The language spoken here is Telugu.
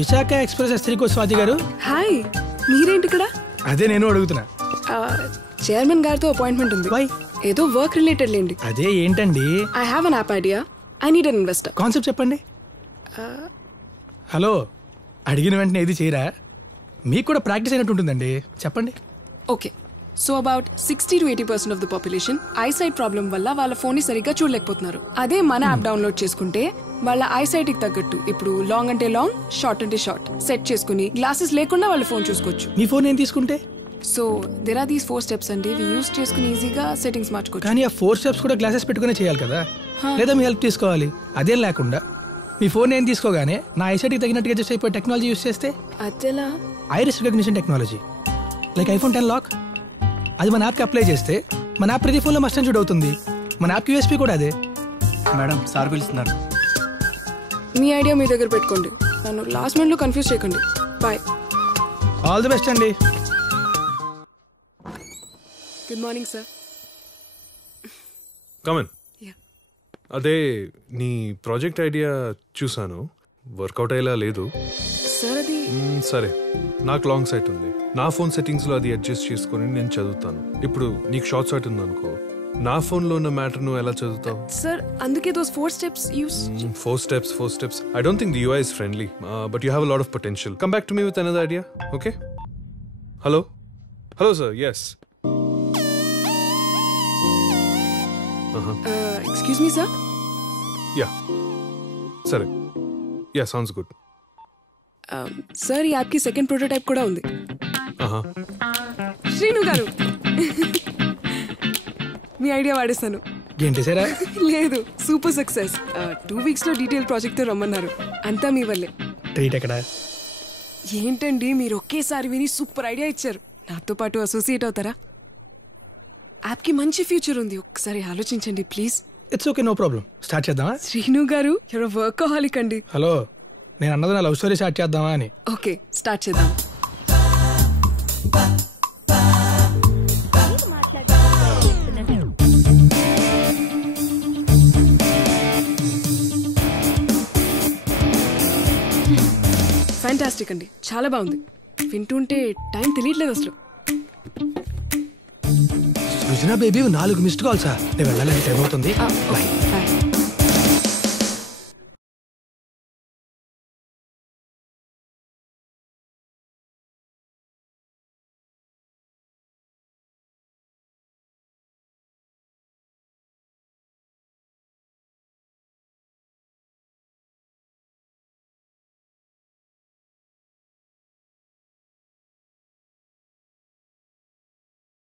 విశాఖ ఎక్స్ప్రెస్ S3 స్వాతి గారు. హాయ్, మీరేంటి ఇక్కడ? అదే నేను అడుగుతున్నా. చైర్మన్ గారితో అపాయింట్మెంట్ ఉంది. వై? ఏదో వర్క్ రిలేటెడ్ లేండి. అదే ఏంటండి? I have an app idea. I need an investor. Concept చెప్పండి. హలో, అడిగిన వెంటనే ఏది చేయరా? మీకు కూడా ప్రాక్టీస్ అయినట్టు ఉంటుందండి, చెప్పండి. Okay, so about 60 to 80% of the population eyesight problem వల్ల వాళ్ళ ఫోన్ ని సరిగ్గా చూడలేకపోతున్నారు. అదే మన యాప్ డౌన్లోడ్ చేసుకుంటే వాళ్ళ ఐసైట్ కి తగ్గట్టు ఇప్పుడు లాంగ్ అంటే లాంగ్, షార్ట్ అంటే షార్ట్ సెట్ చేసుకుని గ్లాసెస్ లేకుండా వాళ్ళ ఫోన్ చూసుకోవచ్చు. మీ ఫోన్ ఏం తీసుకుంటే? So there are these 4 steps అండి. వి యూస్ చేసుకుని ఈజీగా సెట్టింగ్స్ మార్చుకోవచ్చు. కానీ ఆ 4 స్టెప్స్ కూడా గ్లాసెస్ పెట్టుకునే చేయాలి కదా, లేదా మీ హెల్ప్ తీసుకోవాలి. అదేం లేకుండా మీ ఫోన్ ఏం తీసుకోగానే నా ఐసైట్ కి తగినట్టుగా అడ్జస్ట్ అయిపోయి టెక్నాలజీ యూస్ చేస్తే అదేలా? Iris recognition technology like iPhone 10 lock. అది మన యాప్కి అప్లై చేస్తే మన యాప్ ప్రతి ఫోన్లో మస్ట్ అండ్ షుడ్ అవుతుంది. మన యాప్ యూఎస్పీ కూడా అదే. మేడం సార్ పిలుస్తున్నారు. మీ ఐడియా మీ దగ్గర పెట్టుకోండి, నన్ను లాస్ట్ మినిట్ లో కన్ఫ్యూజ్ చేయకండి. బాయ్. ఆల్ ది బెస్ట్ అండి. Good morning sir. కమన్. అదే నీ ప్రాజెక్ట్ ఐడియా చూసాను, వర్కౌట్ అయ్యేలా లేదు. సార్ అది సరే, నాకు లాంగ్ సైట్ ఉంది. నా ఫోన్ సెట్టింగ్స్లో అది అడ్జస్ట్ చేసుకొని నేను చదువుతాను. ఇప్పుడు నీకు షార్ట్ సైట్ ఉంది అనుకో, నా ఫోన్లో ఉన్న మ్యాటర్ నువ్వు ఎలా చదువుతావు? సార్ అందుకే those 4 steps use. 4 steps. I don't think the UI is friendly, but you have a lot of potential. Come back to me with another idea, okay? Hello sir, yes. Excuse me sir. Yeah. సరే. Yeah, sounds good. సార్ ఈ యాప్ కి సెకండ్ ప్రోటోటైప్ కూడా ఉంది. శ్రీను గారు, మీ ఐడియా వాడేస్తాను. ఏంటేసారా? లేదు, సూపర్ సక్సెస్. 2 weeks లో డీటెయిల్ ప్రాజెక్ట్ తో రమ్మన్నారు. అంతా మీ వల్లే. ట్రీట్ ఎక్కడ? ఏంటండి మీరు ఒకేసారి విని సూపర్ ఐడియా ఇచ్చారు. నాతో పాటు అసోసియేట్ అవుతారా? యాప్ కి మంచి ఫ్యూచర్ ఉంది, ఒక్కసారి ఆలోచించండి please. It's okay, no problem. Start చేద్దామా? శ్రీను గారు, you're a workaholic అండి. హలో, నేను అన్నది నా లవ్ స్టోరీ స్టార్ట్ చేద్దామా అని. ఓకే, స్టార్ట్ చేద్దాం. ఫ్యాంటాస్టిక్ అండి, చాలా బాగుంది. వింటుంటే టైం తెలియట్లేదు అసలు. సృజన బేబీ 4 మిస్డ్ కాల్సా? నేను వెళ్ళాలని టైం అవుతుంది. బాయ్.